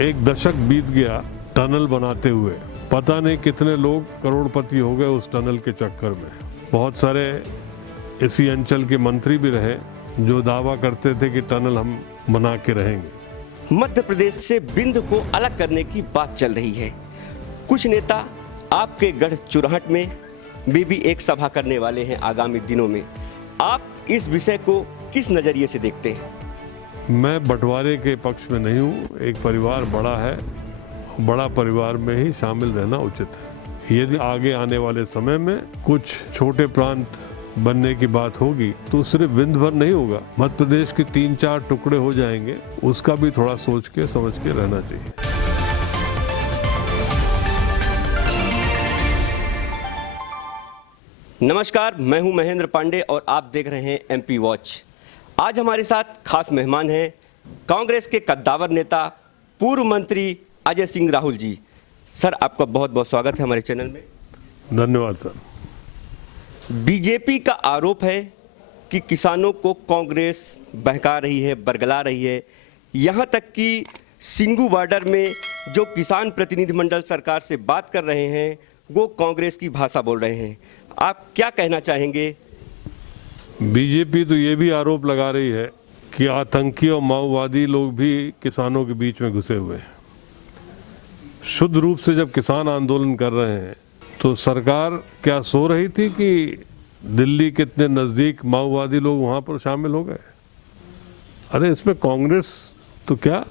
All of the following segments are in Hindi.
एक दशक बीत गया टनल बनाते हुए। पता नहीं कितने लोग करोड़पति हो गए उस टनल के चक्कर में। बहुत सारे इसी अंचल के मंत्री भी रहे जो दावा करते थे कि टनल हम बना के रहेंगे। मध्य प्रदेश से बिंद को अलग करने की बात चल रही है। कुछ नेता आपके गढ़ चुराहट में भी एक सभा करने वाले हैं आगामी दिनों में। आप इस विषय को किस नजरिए से देखते हैं? मैं बंटवारे के पक्ष में नहीं हूँ। एक परिवार बड़ा है, बड़ा परिवार में ही शामिल रहना उचित है। यदि आगे आने वाले समय में कुछ छोटे प्रांत बनने की बात होगी तो सिर्फ विंध्य भर नहीं होगा, मध्य प्रदेश के 3-4 टुकड़े हो जाएंगे। उसका भी थोड़ा सोच के समझ के रहना चाहिए। नमस्कार, मैं हूं महेंद्र पांडे और आप देख रहे हैं एमपी वॉच। आज हमारे साथ खास मेहमान हैं कांग्रेस के कद्दावर नेता पूर्व मंत्री अजय सिंह राहुल जी। सर, आपका बहुत बहुत स्वागत है हमारे चैनल में। धन्यवाद सर। बीजेपी का आरोप है कि किसानों को कांग्रेस बहका रही है, बरगला रही है। यहाँ तक कि सिंगू बॉर्डर में जो किसान प्रतिनिधिमंडल सरकार से बात कर रहे हैं वो कांग्रेस की भाषा बोल रहे हैं। आप क्या कहना चाहेंगे? बीजेपी तो ये भी आरोप लगा रही है कि आतंकी और माओवादी लोग भी किसानों के बीच में घुसे हुए हैं। शुद्ध रूप से जब किसान आंदोलन कर रहे हैं तो सरकार क्या सो रही थी कि दिल्ली कितने नज़दीक माओवादी लोग वहाँ पर शामिल हो गए? अरे इसमें कांग्रेस तो क्या,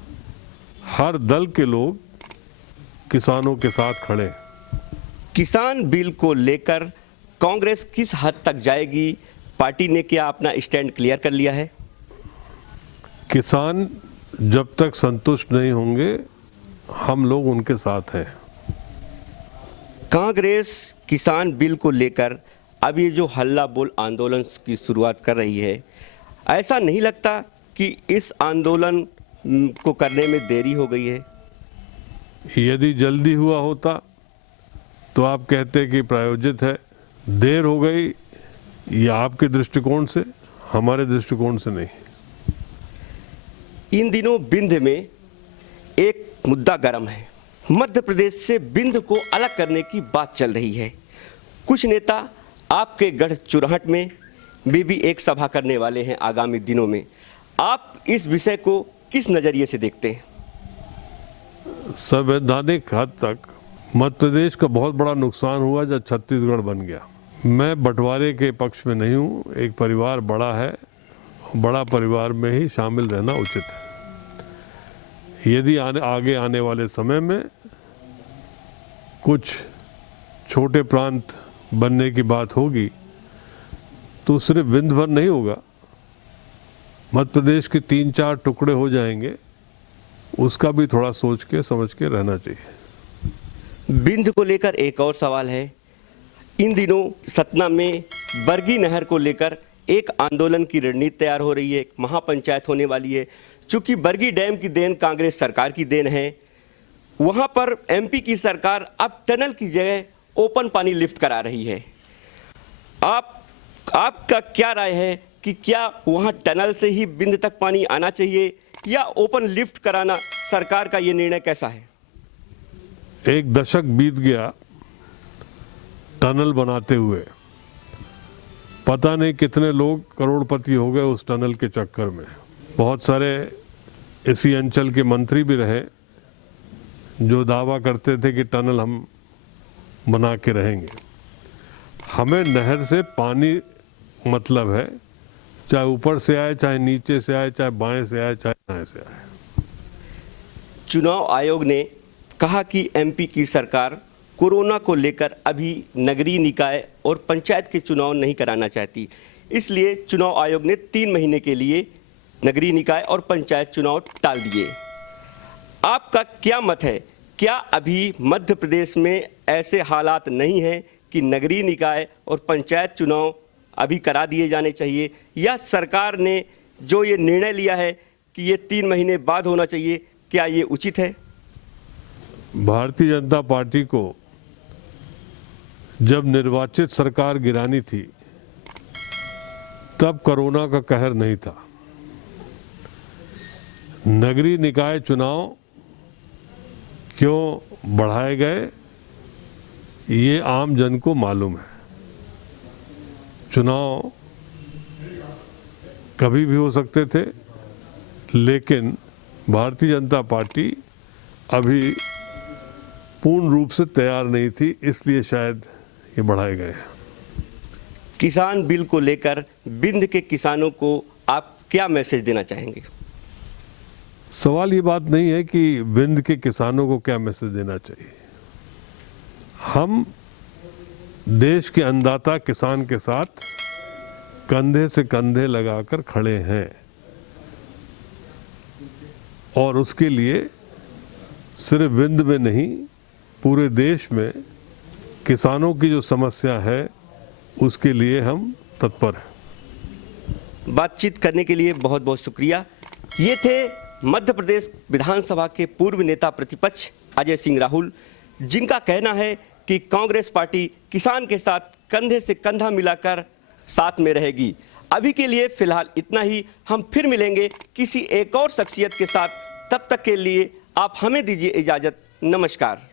हर दल के लोग किसानों के साथ खड़े हैं। किसान बिल को लेकर कांग्रेस किस हद तक जाएगी? पार्टी ने क्या अपना स्टैंड क्लियर कर लिया है? किसान जब तक संतुष्ट नहीं होंगे हम लोग उनके साथ हैं। कांग्रेस किसान बिल को लेकर अब ये जो हल्ला बोल आंदोलन की शुरुआत कर रही है, ऐसा नहीं लगता कि इस आंदोलन को करने में देरी हो गई है? यदि जल्दी हुआ होता तो आप कहते कि प्रायोजित है। देर हो गई ये आपके दृष्टिकोण से, हमारे दृष्टिकोण से नहीं। इन दिनों बिंद में एक मुद्दा गर्म है। मध्य प्रदेश से बिंद को अलग करने की बात चल रही है। कुछ नेता आपके गढ़ चुराहट में भी एक सभा करने वाले हैं आगामी दिनों में। आप इस विषय को किस नज़रिए से देखते हैं? संवैधानिक हद तक मध्य प्रदेश का बहुत बड़ा नुकसान हुआ जब छत्तीसगढ़ बन गया। मैं बंटवारे के पक्ष में नहीं हूँ। एक परिवार बड़ा है, बड़ा परिवार में ही शामिल रहना उचित है। यदि आगे आने वाले समय में कुछ छोटे प्रांत बनने की बात होगी तो सिर्फ विंध्य भर नहीं होगा, मध्य प्रदेश के 3-4 टुकड़े हो जाएंगे। उसका भी थोड़ा सोच के समझ के रहना चाहिए। बिंद को लेकर एक और सवाल है। इन दिनों सतना में बरगी नहर को लेकर एक आंदोलन की रणनीति तैयार हो रही है। एक महापंचायत होने वाली है। चूंकि बरगी डैम की देन कांग्रेस सरकार की देन है, वहां पर एमपी की सरकार अब टनल की जगह ओपन पानी लिफ्ट करा रही है। आपका क्या राय है कि क्या वहां टनल से ही बिंद तक पानी आना चाहिए या ओपन लिफ्ट कराना? सरकार का ये निर्णय कैसा है? एक दशक बीत गया टनल बनाते हुए। पता नहीं कितने लोग करोड़पति हो गए उस टनल के चक्कर में। बहुत सारे इसी अंचल के मंत्री भी रहे जो दावा करते थे कि टनल हम बना के रहेंगे। हमें नहर से पानी मतलब है, चाहे ऊपर से आए, चाहे नीचे से आए, चाहे बाएं से आए, चाहे दाएं से आए। चुनाव आयोग ने कहा कि एमपी की सरकार कोरोना को लेकर अभी नगरीय निकाय और पंचायत के चुनाव नहीं कराना चाहती। इसलिए चुनाव आयोग ने 3 महीने के लिए नगरीय निकाय और पंचायत चुनाव टाल दिए। आपका क्या मत है? क्या अभी मध्य प्रदेश में ऐसे हालात नहीं हैं कि नगरीय निकाय और पंचायत चुनाव अभी करा दिए जाने चाहिए, या सरकार ने जो ये निर्णय लिया है कि ये 3 महीने बाद होना चाहिए, क्या ये उचित है? भारतीय जनता पार्टी को जब निर्वाचित सरकार गिरानी थी तब कोरोना का कहर नहीं था। नगरीय निकाय चुनाव क्यों बढ़ाए गए ये आम जन को मालूम है। चुनाव कभी भी हो सकते थे, लेकिन भारतीय जनता पार्टी अभी पूर्ण रूप से तैयार नहीं थी, इसलिए शायद ये बढ़ाए गए हैं। किसान बिल को लेकर बिंद के किसानों को आप क्या मैसेज देना चाहेंगे? सवाल ये बात नहीं है कि विंध्य के किसानों को क्या मैसेज देना चाहिए। हम देश के अन्नदाता किसान के साथ कंधे से कंधे लगाकर खड़े हैं और उसके लिए सिर्फ विंध्य में नहीं, पूरे देश में किसानों की जो समस्या है उसके लिए हम तत्पर हैं। बातचीत करने के लिए बहुत बहुत शुक्रिया। ये थे मध्य प्रदेश विधानसभा के पूर्व नेता प्रतिपक्ष अजय सिंह राहुल, जिनका कहना है कि कांग्रेस पार्टी किसान के साथ कंधे से कंधा मिलाकर साथ में रहेगी। अभी के लिए फिलहाल इतना ही। हम फिर मिलेंगे किसी एक और शख्सियत के साथ। तब तक के लिए आप हमें दीजिए इजाजत। नमस्कार।